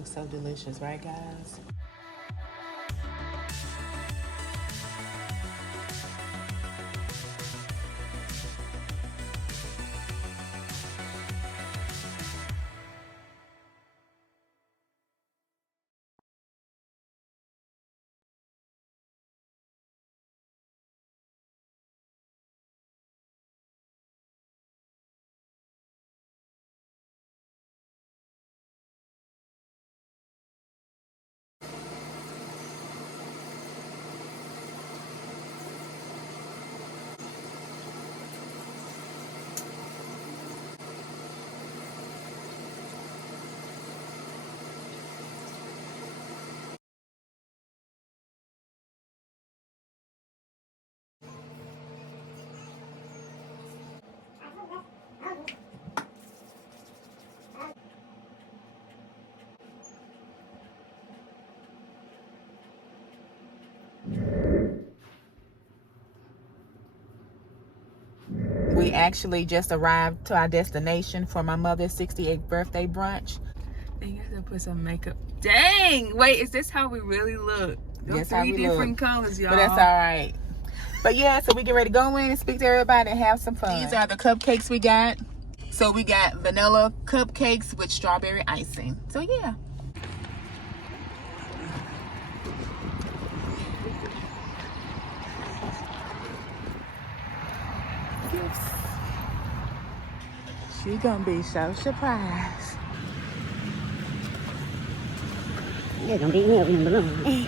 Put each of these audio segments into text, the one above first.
looks so delicious, right, guys? We actually just arrived to our destination for my mother's 68th birthday brunch. They got to put some makeup. Dang! Wait, is this how we really look? That's three different colors, y'all. But that's all right. But yeah, so we get ready to go in and speak to everybody and have some fun. These are the cupcakes we got. So we got vanilla cupcakes with strawberry icing. So yeah. She gonna be so surprised. You're gonna be here in the balloon.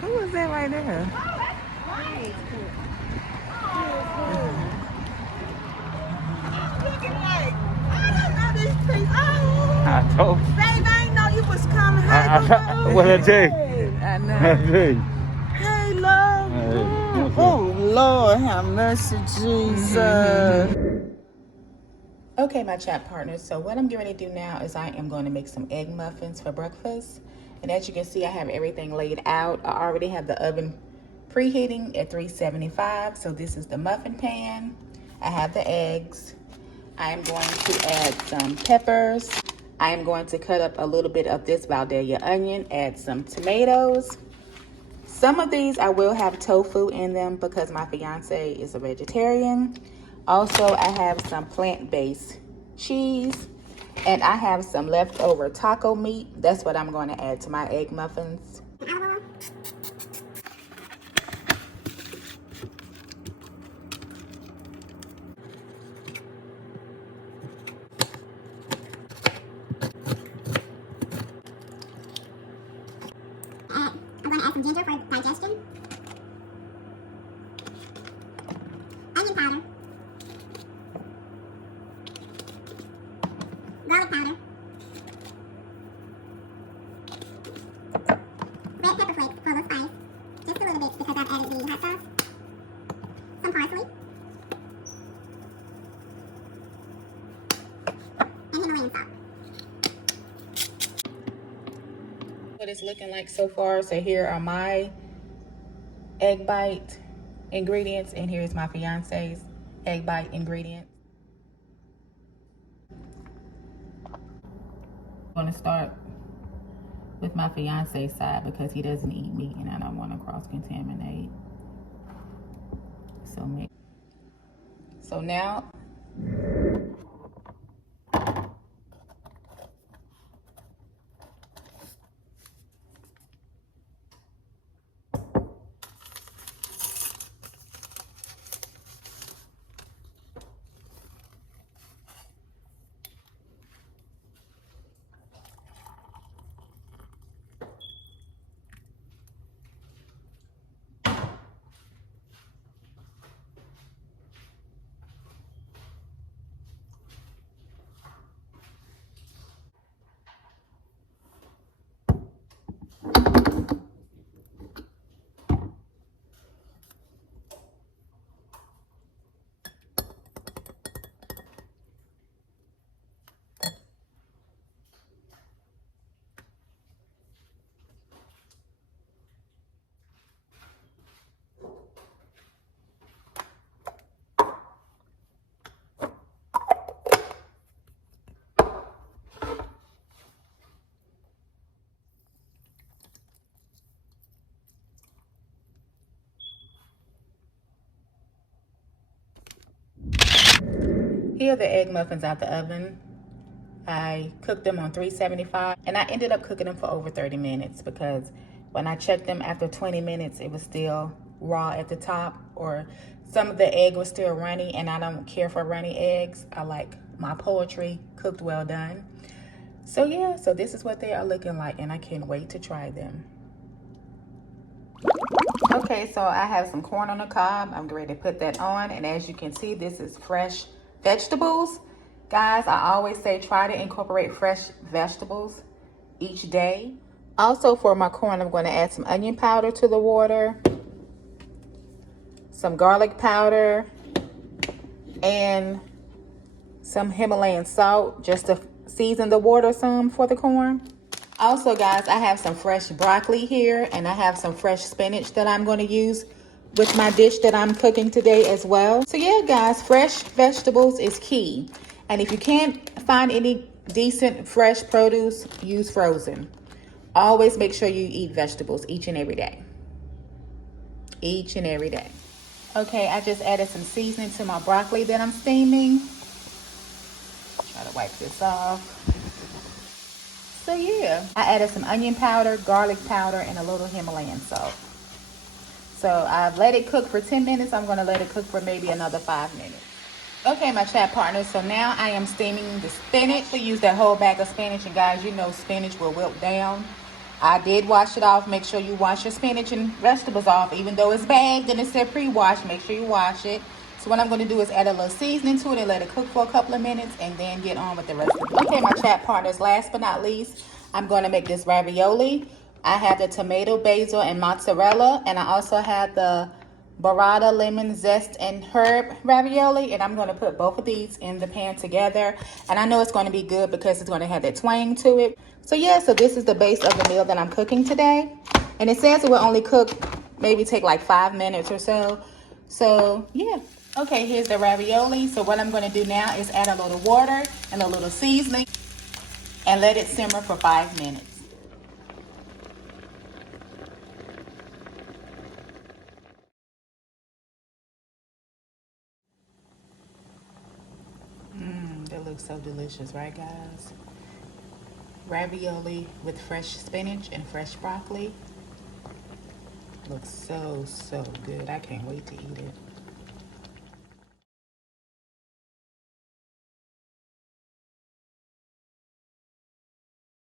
Who was that right there? Looking like, I don't know this place. Oh, I told. babe, I didn't know you was coming. Hey, What I tell you? I know. I tell you. hey, love. Hey, Oh, Lord, have mercy, Jesus. Okay, my chat partners. So what I'm getting ready to do now is I am going to make some egg muffins for breakfast. And as you can see, I have everything laid out. I already have the oven preheating at 375. So this is the muffin pan. I have the eggs. I am going to add some peppers. I am going to cut up a little bit of this Valdelia onion, add some tomatoes. Some of these I will have tofu in them because my fiance is a vegetarian. Also, I have some plant-based cheese, and I have some leftover taco meat. That's what I'm going to add to my egg muffins. I'm going to add some ginger for digestion. Onion powder. Garlic powder. Red pepper flakes for the spice. Just a little bit because I've added the hot sauce. Some parsley. And Himalayan salt. What it's looking like so far. So here are my egg bite ingredients, and here's my fiance's egg bite ingredients. I'm going to start with my fiance's side because he doesn't eat meat and I don't want to cross-contaminate. So now Here are the egg muffins out the oven. I cooked them on 375 and I ended up cooking them for over 30 minutes because when I checked them after 20 minutes, it was still raw at the top, or some of the egg was still runny, and I don't care for runny eggs. I like my poultry cooked well done. So yeah, so this is what they are looking like, and I can't wait to try them. Okay, so I have some corn on the cob. I'm ready to put that on, and as you can see, this is fresh vegetables. Guys, I always say try to incorporate fresh vegetables each day. Also for my corn, I'm going to add some onion powder to the water, some garlic powder, and some Himalayan salt just to season the water some for the corn. Also, guys, I have some fresh broccoli here, and I have some fresh spinach that I'm going to use with my dish that I'm cooking today as well. So yeah, guys, fresh vegetables is key. And if you can't find any decent fresh produce, use frozen. Always make sure you eat vegetables each and every day. Each and every day. Okay, I just added some seasoning to my broccoli that I'm steaming. Try to wipe this off. So yeah, I added some onion powder, garlic powder, and a little Himalayan salt. So I've let it cook for 10 minutes. I'm going to let it cook for maybe another 5 minutes. Okay, my chat partners, so now I am steaming the spinach. I use that whole bag of spinach, and guys, you know spinach will wilt down. I did wash it off. Make sure you wash your spinach and vegetables off. Even though it's bagged and it said pre-wash, make sure you wash it. So what I'm going to do is add a little seasoning to it and let it cook for a couple of minutes and then get on with the rest of it. Okay, my chat partners, last but not least, I'm going to make this ravioli. I have the tomato, basil, and mozzarella, and I also have the burrata, lemon zest, and herb ravioli, and I'm going to put both of these in the pan together. And I know it's going to be good because it's going to have that twang to it. So yeah, so this is the base of the meal that I'm cooking today, and it says it will only cook, maybe take like 5 minutes or so. So yeah. Okay, here's the ravioli. So what I'm going to do now is add a little water and a little seasoning and let it simmer for 5 minutes. That looks so delicious, right guys? Ravioli with fresh spinach and fresh broccoli. Looks so good. I can't wait to eat it.